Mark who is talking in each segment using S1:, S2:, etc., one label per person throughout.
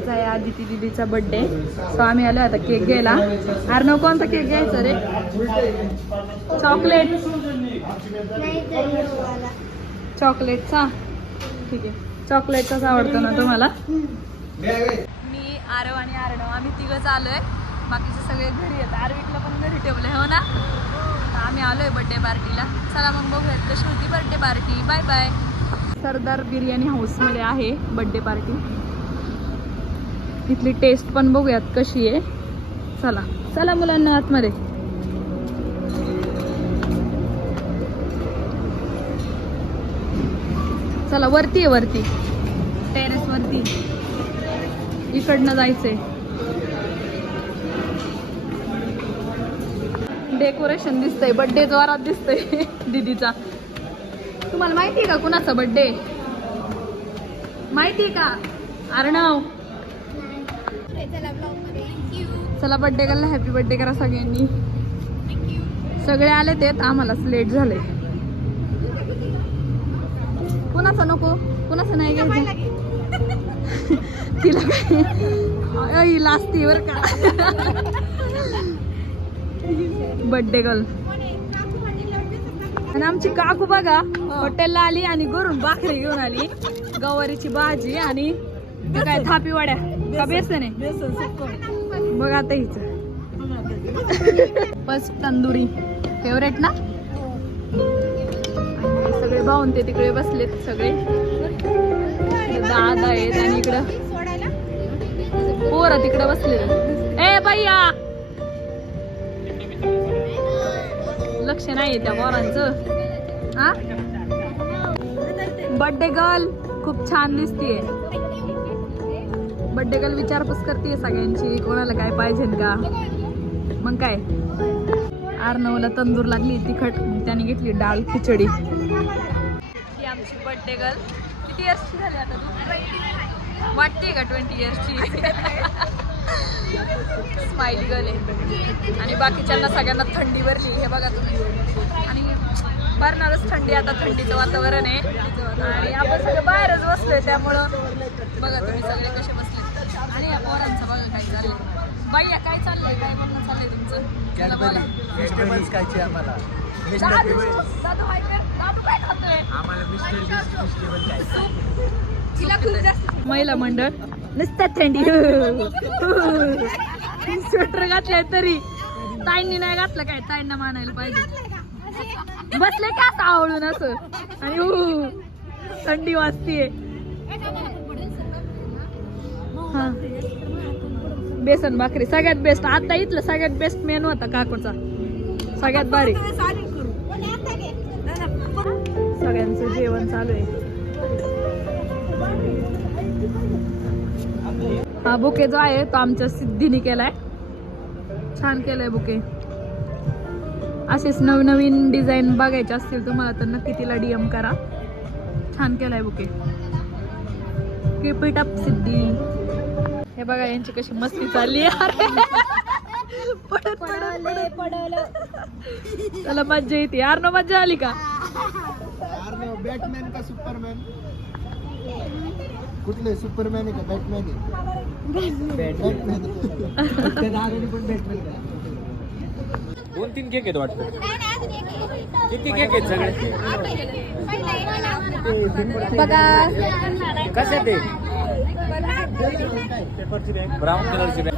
S1: आज आहे Aditi दिदीचा birthday so आम्ही आलो आता केक घ्यायला. अर्णव कोणता केक घ्यायचा रे? चॉकलेट चॉकलेटचा ठीक आहे. चॉकलेटचाच आवडतो ना तुम्हाला? मी आरव आणि आर्णव आम्ही तिघंच आलोय. बाकीचे सगळे घरी आहेत आरविकला पण घरी ठेवलं हो ना? आम्ही आलोय बर्थडे पार्टीला चला मग बघूयात कशी होती birthday party bye bye Sardar Biryani हाऊसमध्ये आहे बर्थडे पार्टी इथली टेस्ट पण बघूयात कशी आहे. चला चला मुलांना आतमध्ये. चला वरती आहे वरती. टेरेस वरती. इकडनं जायचंय. डेकोरेशन दिसतंय बर्थडे जोरात दिसतंय दीदीचा. तुम्हाला माहिती आहे का कुणाचा बर्थडे माहिती आहे का? अर्णव चला बर्थडे करायला हॅपी बर्थडे करा सगळ्यांनी. सगळे आले ते आम्हालाच लेट झाले. कुणाचं नको? कुणाचं नाही घ्यायचं? तिला काय लाजती बर का. बर्थडे गर्ल आणि आमची काकू बघा हॉटेलला आली आणि घरून भाकरी घेऊन आली. गवारीची भाजी आणि काय थापी वड्या का बेसन आहे? बघ आता हिच. बस तंदुरी. फेवरेट ना? सगळे भाऊन ते तिकडे बसलेत सगळे. दादा आहेत आणि इकडं पोरं तिकडे बसले ए भैया! लक्ष नाहीये त्या पोरांचं. हा? बर्थडे गर्ल खूप छान दिसतीये. बर्थडे गर्ल विचारपूस करते सगळ्यांची कोणाला काय पाहिजे का? मग काय? आर्नवला तंदूर लागली तिखट त्याने घेतली डाळ खिचडी. ही आमची बर्थडे गर्ल किती इयर्सची झाली आता तू? वाटते का ट्वेंटी इयर्सची स्माईल गर्ल आहे. आणि बाकीच्यांना सगळ्यांना थंडी भरली हे बघा तुम्ही. आणि भरणारच थंडी आता थंडीचं वातावरण आहे. आणि आपण सगळं बाहेरच बसतोय त्यामुळं बघा तुम्ही सगळे कसे बस आणि या पोरांचं बघा काय चाललंय. बाई काय चाललंय? काय म्हणणं चाललंय तुमचं? चला बोला.
S2: व्हेजिटेबल्स खायचे आम्हाला?
S1: दादू, दादू हाय का? दादू काय खातोय?
S2: आम्हाला मिस्टर व्हेजिटेबल खायचे
S1: महिला मंडळ. नुसतं थंडी स्वेटर घातलंय तरी. ताईंनी नाही घातलं काय? ताईंना मानायला पाहिजे. बसले का असं आवडून असं? आणि उ, थंडी वाजतीये. हा. बेसन भाकरी सगळ्यात बेस्ट आता इथलं सगळ्यात बेस्ट मेनू होता काकूचा. सगळ्यात भारी. सगळ्यांचं जेवण चालू आहे. हा बुके जो आहे तो आमच्या सिद्धीने केलाय. छान केलाय बुके. असेच नवनवीन डिझाईन बघायचे असतील तुम्हाला तर नक्की तिला डीएम करा. छान केलाय bouquet. Keep it up Siddhi. हे बघा यांची कशी मस्ती चालली पडत पडत पडत. त्याला मज्जा येते. यार ना मज्जा आली का?
S2: बॅटमॅन का सुपरमॅन कुठले? सुपरमॅन आहे का? बॅटमॅन आहे. बॅटमॅन पण बॅटमॅन का
S3: दोन तीन केक आहेत वाटतं. किती केक आहेत सगळे
S1: बघा.
S3: कसे ते ब्राऊन कलरची बॅग.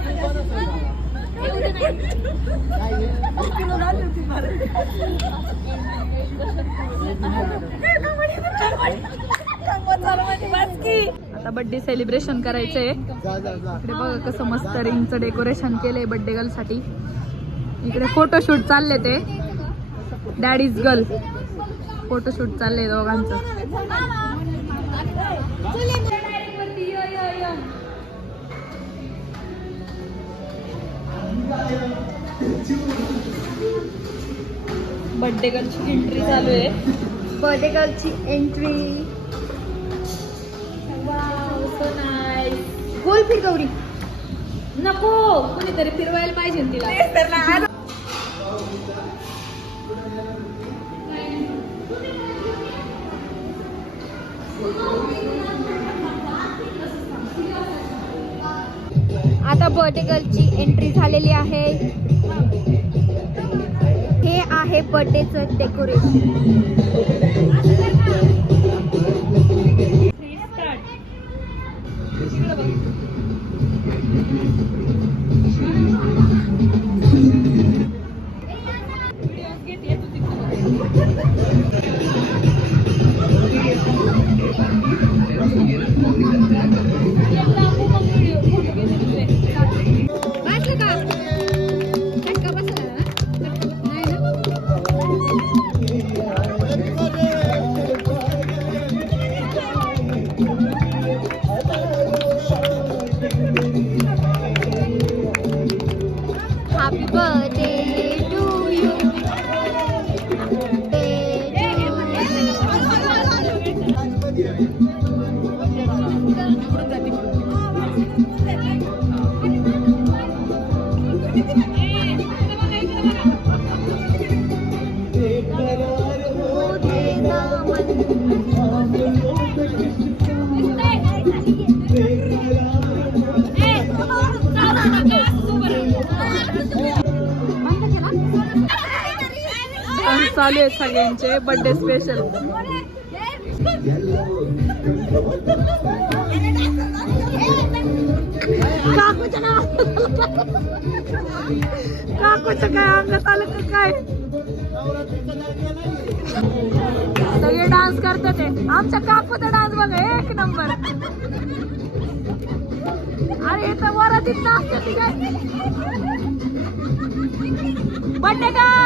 S1: आता बर्थडे सेलिब्रेशन करायचंय. इकडे बघा कसं मस्त रिंगचं डेकोरेशन केलंय बर्थडे गर्लसाठी. इकडे फोटोशूट चालले ते. डॅडीज गर्ल फोटोशूट चाललंय दोघांचं. बर्थडे गर्लची एंट्री चालू आहे.
S4: बर्थडे गर्लची एंट्री गोल फिर गौरी.
S1: नको कुणीतरी फिरवायला पाहिजे तिला.
S4: आता बर्थडे गर्लची एंट्री झालेली आहे. आहे बर्थडेचं डेकोरेशन
S1: चालू आहेत सगळ्यांचे. बर्थडे स्पेशल काकूच्या नाव. काकूचं काय अंगात आलं का काय? सगळे डान्स करतात ते आमच्या काकूचा डान्स बघा एक नंबर अरे हे तर वरातीत नाचते काय? बड्डे काय